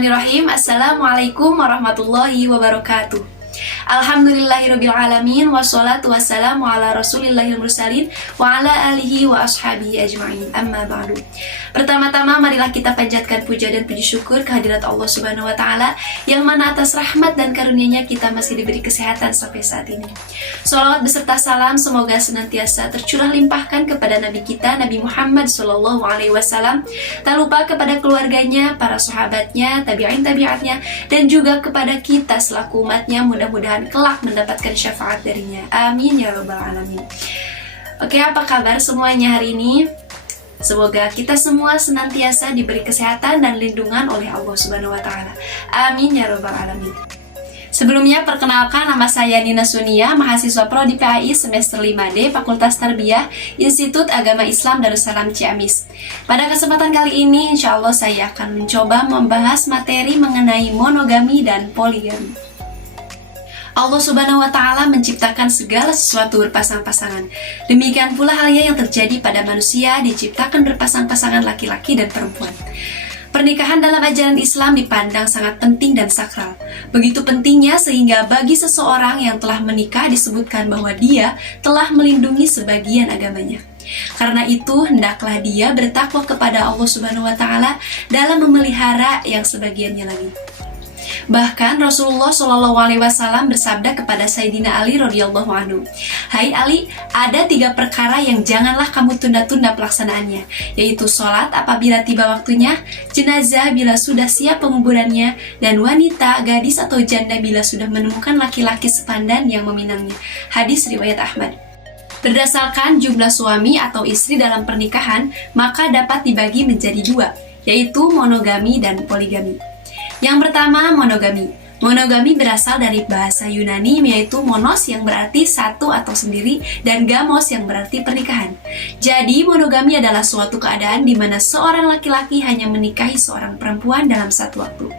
Bismillahirrahmanirrahim. Assalamualaikum warahmatullahi wabarakatuh. Alhamdulillahirabbil alamin wassalatu wassalamu ala rasulillahil mursalin wa ala alihi wa ashabihi ajma'in. Amma ba'du. Pertama-tama marilah kita panjatkan puja dan puji syukur kehadirat Allah Subhanahu wa taala yang mana atas rahmat dan karunia-Nya kita masih diberi kesehatan sampai saat ini. Shalawat beserta salam semoga senantiasa tercurah limpahkan kepada Nabi kita Nabi Muhammad sallallahu alaihi wasallam, tak lupa kepada keluarganya, para sahabatnya, tabi'in-tabi'atnya, dan juga kepada kita selaku umatnya, mudah-mudahan kelak mendapatkan syafaat darinya. Amin ya rabbal alamin. Oke, apa kabar semuanya hari ini? Semoga kita semua senantiasa diberi kesehatan dan lindungan oleh Allah Subhanahu wa taala. Amin ya rabbal alamin. Sebelumnya perkenalkan, nama saya Nina Sunia, mahasiswa Prodi PAI semester 5D Fakultas Tarbiyah Institut Agama Islam Darussalam Ciamis. Pada kesempatan kali ini insya Allah saya akan mencoba membahas materi mengenai monogami dan poligami. Allah Subhanahu wa taala menciptakan segala sesuatu berpasang-pasangan. Demikian pula halnya yang terjadi pada manusia, diciptakan berpasang-pasangan laki-laki dan perempuan. Pernikahan dalam ajaran Islam dipandang sangat penting dan sakral. Begitu pentingnya sehingga bagi seseorang yang telah menikah disebutkan bahwa dia telah melindungi sebagian agamanya. Karena itu hendaklah dia bertakwa kepada Allah Subhanahu wa taala dalam memelihara yang sebagiannya lagi. Bahkan Rasulullah Shallallahu Alaihi Wasallam bersabda kepada Sayyidina Ali radhiyallahu anhu, "Hai Ali, ada 3 perkara yang janganlah kamu tunda-tunda pelaksanaannya, yaitu sholat apabila tiba waktunya, jenazah bila sudah siap penguburannya, dan wanita, gadis atau janda bila sudah menemukan laki-laki sepandan yang meminangnya." Hadis riwayat Ahmad. Berdasarkan jumlah suami atau istri dalam pernikahan, maka dapat dibagi menjadi 2, yaitu monogami dan poligami. Yang pertama, monogami. Monogami berasal dari bahasa Yunani yaitu monos yang berarti satu atau sendiri dan gamos yang berarti pernikahan. Jadi monogami adalah suatu keadaan di mana seorang laki-laki hanya menikahi seorang perempuan dalam satu waktu.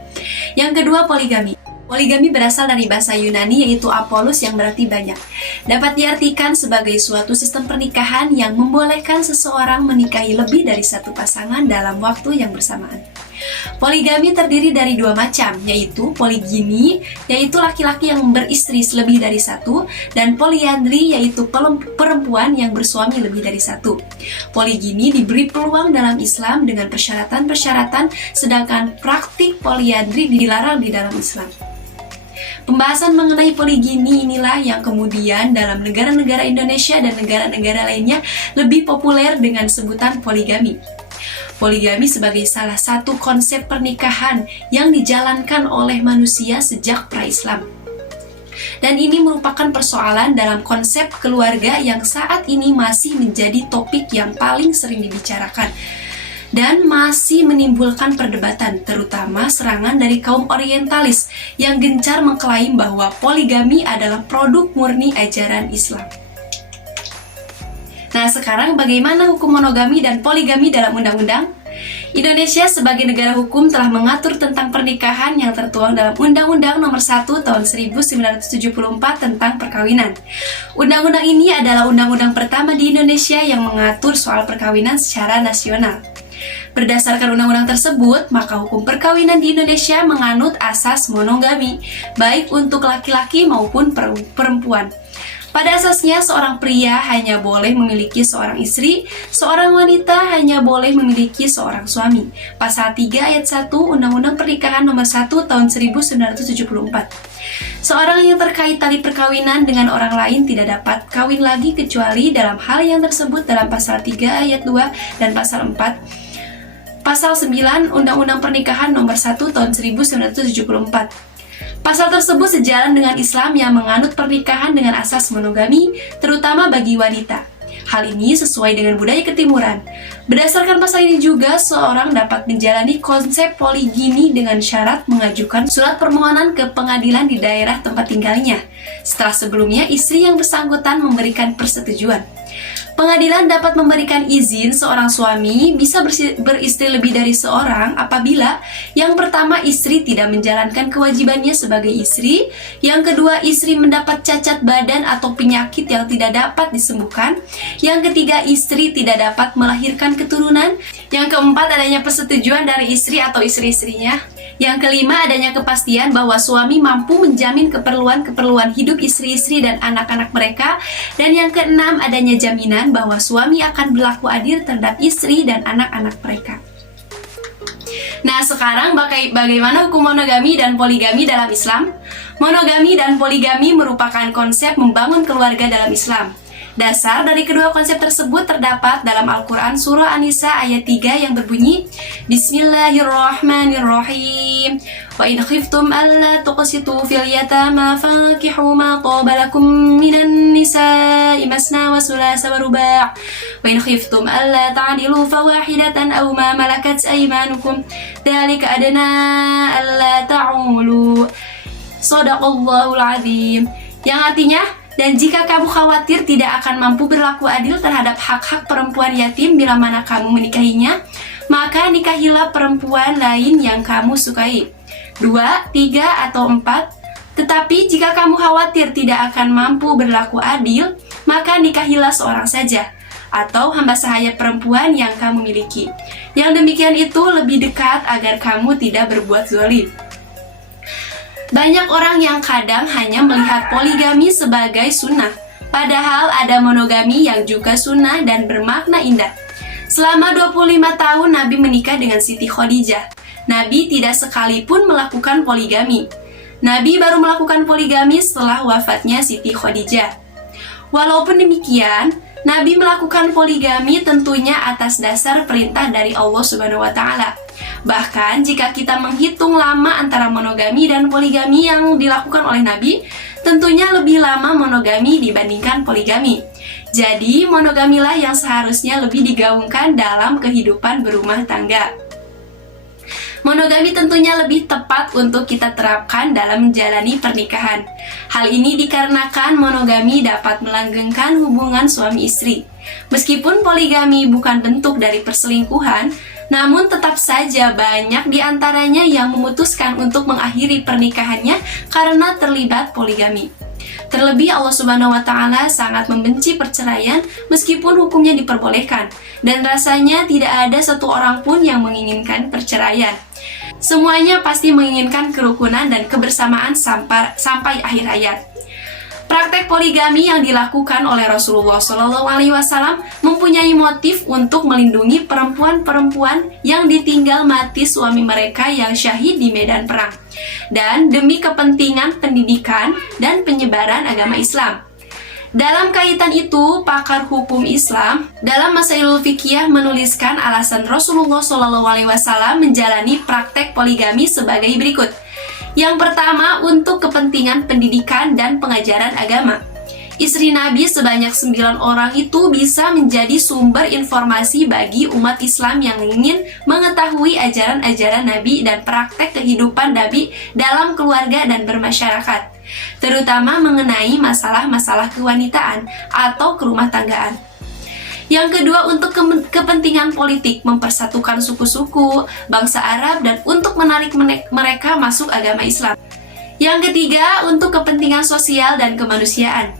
Yang kedua, poligami. Poligami berasal dari bahasa Yunani yaitu apolus yang berarti banyak. Dapat diartikan sebagai suatu sistem pernikahan yang membolehkan seseorang menikahi lebih dari satu pasangan dalam waktu yang bersamaan. Poligami terdiri dari 2 macam, yaitu poligini, yaitu laki-laki yang beristri lebih dari 1, dan poliandri, yaitu perempuan yang bersuami lebih dari 1. Poligini diberi peluang dalam Islam dengan persyaratan-persyaratan, sedangkan praktik poliandri dilarang di dalam Islam. Pembahasan mengenai poligini inilah yang kemudian dalam negara-negara Indonesia dan negara-negara lainnya lebih populer dengan sebutan poligami. Poligami sebagai salah satu konsep pernikahan yang dijalankan oleh manusia sejak pra-Islam. Dan ini merupakan persoalan dalam konsep keluarga yang saat ini masih menjadi topik yang paling sering dibicarakan dan masih menimbulkan perdebatan, terutama serangan dari kaum orientalis yang gencar mengklaim bahwa poligami adalah produk murni ajaran Islam. Nah, sekarang bagaimana hukum monogami dan poligami dalam undang-undang? Indonesia sebagai negara hukum telah mengatur tentang pernikahan yang tertuang dalam Undang-Undang Nomor 1 Tahun 1974 tentang perkawinan. Undang-undang ini adalah undang-undang pertama di Indonesia yang mengatur soal perkawinan secara nasional. Berdasarkan undang-undang tersebut, maka hukum perkawinan di Indonesia menganut asas monogami, baik untuk laki-laki maupun perempuan. Pada asasnya, seorang pria hanya boleh memiliki seorang istri, seorang wanita hanya boleh memiliki seorang suami. Pasal 3 ayat 1 Undang-Undang Pernikahan Nomor 1 Tahun 1974. Seorang yang terkait tali perkawinan dengan orang lain tidak dapat kawin lagi kecuali dalam hal yang tersebut dalam Pasal 3 ayat 2 dan Pasal 4. Pasal 9 Undang-Undang Pernikahan Nomor 1 Tahun 1974. Pasal tersebut sejalan dengan Islam yang menganut pernikahan dengan asas monogami, terutama bagi wanita. Hal ini sesuai dengan budaya ketimuran. Berdasarkan pasal ini juga, seorang dapat menjalani konsep poligini dengan syarat mengajukan surat permohonan ke pengadilan di daerah tempat tinggalnya, setelah sebelumnya istri yang bersangkutan memberikan persetujuan. Pengadilan dapat memberikan izin seorang suami bisa beristri lebih dari seorang apabila yang pertama istri tidak menjalankan kewajibannya sebagai istri, yang kedua istri mendapat cacat badan atau penyakit yang tidak dapat disembuhkan, yang ketiga istri tidak dapat melahirkan keturunan, yang keempat adanya persetujuan dari istri atau istri-istrinya, Yang kelima, adanya kepastian bahwa suami mampu menjamin keperluan-keperluan hidup istri-istri dan anak-anak mereka. Dan yang keenam, adanya jaminan bahwa suami akan berlaku adil terhadap istri dan anak-anak mereka. Nah, sekarang bagaimana hukum monogami dan poligami dalam Islam? Monogami dan poligami merupakan konsep membangun keluarga dalam Islam. Dasar dari kedua konsep tersebut terdapat dalam Al-Quran Surah An-Nisa ayat 3 yang berbunyi Bismillahirrahmanirrahim Wa in khiftum alla tuqsitu fil yatama fankihu ma taba lakum minan nisa'i masna wa sulasa wa ruba' Wa in khiftum alla ta'dilu fawahidatan aw ma malakat aymanukum Dhalika adna alla ta'ulu Shadaqallahul azim. Yang artinya, dan jika kamu khawatir tidak akan mampu berlaku adil terhadap hak-hak perempuan yatim bila mana kamu menikahinya, maka nikahilah perempuan lain yang kamu sukai. 2, 3, atau 4. Tetapi jika kamu khawatir tidak akan mampu berlaku adil, maka nikahilah seorang saja, atau hamba sahaya perempuan yang kamu miliki. Yang demikian itu lebih dekat agar kamu tidak berbuat zalim. Banyak orang yang kadang hanya melihat poligami sebagai sunnah, padahal ada monogami yang juga sunnah dan bermakna indah. Selama 25 tahun Nabi menikah dengan Siti Khadijah. Nabi tidak sekalipun melakukan poligami. Nabi baru melakukan poligami setelah wafatnya Siti Khadijah. Walaupun demikian, Nabi melakukan poligami tentunya atas dasar perintah dari Allah Subhanahu wa Ta'ala. Bahkan jika kita menghitung lama antara monogami dan poligami yang dilakukan oleh Nabi, tentunya lebih lama monogami dibandingkan poligami. Jadi monogamilah yang seharusnya lebih digaungkan dalam kehidupan berumah tangga. Monogami tentunya lebih tepat untuk kita terapkan dalam menjalani pernikahan. Hal ini dikarenakan monogami dapat melanggengkan hubungan suami istri. Meskipun poligami bukan bentuk dari perselingkuhan, namun tetap saja banyak di antaranya yang memutuskan untuk mengakhiri pernikahannya karena terlibat poligami. Terlebih Allah Subhanahu wa Ta'ala sangat membenci perceraian meskipun hukumnya diperbolehkan, dan rasanya tidak ada satu orang pun yang menginginkan perceraian. Semuanya pasti menginginkan kerukunan dan kebersamaan sampai akhir hayat. Praktek poligami yang dilakukan oleh Rasulullah SAW mempunyai motif untuk melindungi perempuan-perempuan yang ditinggal mati suami mereka yang syahid di medan perang, dan demi kepentingan pendidikan dan penyebaran agama Islam. Dalam kaitan itu, pakar hukum Islam dalam Masailul Fiqhiyah menuliskan alasan Rasulullah SAW menjalani praktek poligami sebagai berikut. Yang pertama, untuk kepentingan pendidikan dan pengajaran agama. Istri Nabi sebanyak 9 orang itu bisa menjadi sumber informasi bagi umat Islam yang ingin mengetahui ajaran-ajaran Nabi dan praktek kehidupan Nabi dalam keluarga dan bermasyarakat, terutama mengenai masalah-masalah kewanitaan atau kerumah tanggaan. Yang kedua, untuk kepentingan politik, mempersatukan suku-suku, bangsa Arab, dan untuk menarik mereka masuk agama Islam. Yang ketiga, untuk kepentingan sosial dan kemanusiaan.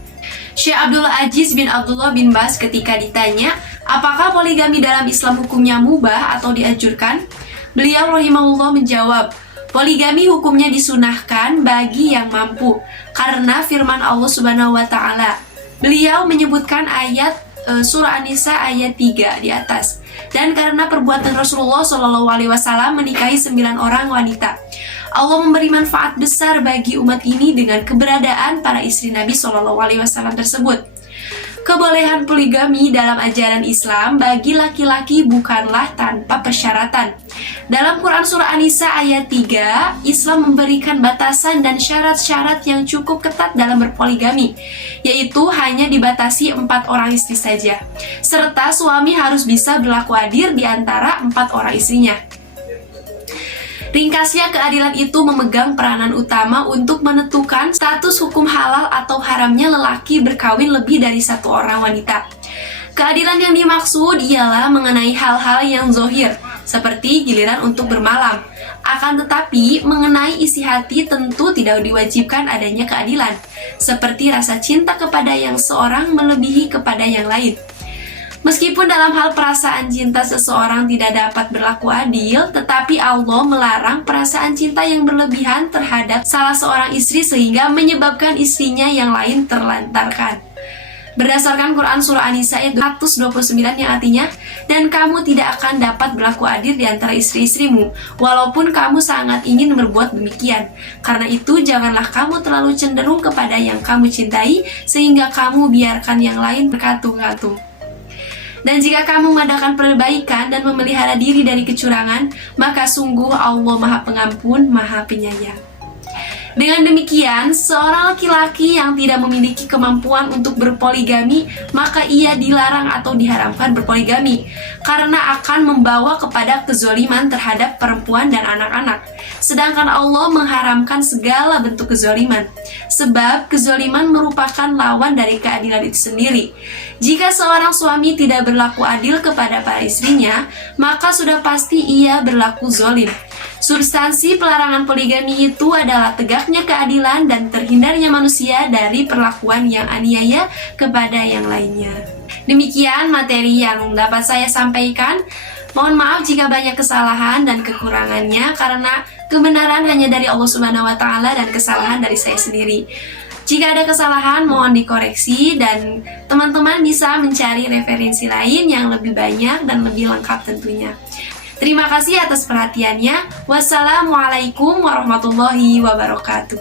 Syekh Abdul Aziz bin Abdullah bin Baz ketika ditanya, apakah poligami dalam Islam hukumnya mubah atau dianjurkan? Beliau rahimahullah menjawab, poligami hukumnya disunahkan bagi yang mampu, karena firman Allah Subhanahu wa Ta'ala. Beliau menyebutkan ayat Surah An-Nisa ayat 3 di atas. Dan karena perbuatan Rasulullah SAW menikahi 9 orang wanita, Allah memberi manfaat besar bagi umat ini dengan keberadaan para istri Nabi SAW tersebut. Kebolehan poligami dalam ajaran Islam bagi laki-laki bukanlah tanpa persyaratan. Dalam Quran Surah An-Nisa ayat 3, Islam memberikan batasan dan syarat-syarat yang cukup ketat dalam berpoligami, yaitu hanya dibatasi 4 orang istri saja, serta suami harus bisa berlaku adil di antara 4 orang istrinya. Ringkasnya, keadilan itu memegang peranan utama untuk menentukan status hukum halal atau haramnya lelaki berkawin lebih dari 1 orang wanita. Keadilan yang dimaksud ialah mengenai hal-hal yang zohir, seperti giliran untuk bermalam. Akan tetapi, mengenai isi hati tentu tidak diwajibkan adanya keadilan, seperti rasa cinta kepada yang seorang melebihi kepada yang lain. Meskipun dalam hal perasaan cinta seseorang tidak dapat berlaku adil, tetapi Allah melarang perasaan cinta yang berlebihan terhadap salah seorang istri sehingga menyebabkan istrinya yang lain terlantarkan. Berdasarkan Quran Surah An-Nisa ayat 129 yang artinya, dan kamu tidak akan dapat berlaku adil di antara istri-istrimu, walaupun kamu sangat ingin berbuat demikian. Karena itu, janganlah kamu terlalu cenderung kepada yang kamu cintai, sehingga kamu biarkan yang lain berkatung-katung. Dan jika kamu mengadakan perbaikan dan memelihara diri dari kecurangan, maka sungguh Allah Maha Pengampun, Maha Penyayang. Dengan demikian, seorang laki-laki yang tidak memiliki kemampuan untuk berpoligami, maka ia dilarang atau diharamkan berpoligami, karena akan membawa kepada kezoliman terhadap perempuan dan anak-anak. Sedangkan Allah mengharamkan segala bentuk kezoliman, sebab kezoliman merupakan lawan dari keadilan itu sendiri. Jika seorang suami tidak berlaku adil kepada para istrinya, maka sudah pasti ia berlaku zolim. Substansi pelarangan poligami itu adalah tegaknya keadilan dan terhindarnya manusia dari perlakuan yang aniaya kepada yang lainnya. Demikian materi yang dapat saya sampaikan. Mohon maaf jika banyak kesalahan dan kekurangannya, karena kebenaran hanya dari Allah Subhanahu wa Ta'ala dan kesalahan dari saya sendiri. Jika ada kesalahan, mohon dikoreksi, dan teman-teman bisa mencari referensi lain yang lebih banyak dan lebih lengkap tentunya. Terima kasih atas perhatiannya. Wassalamualaikum warahmatullahi wabarakatuh.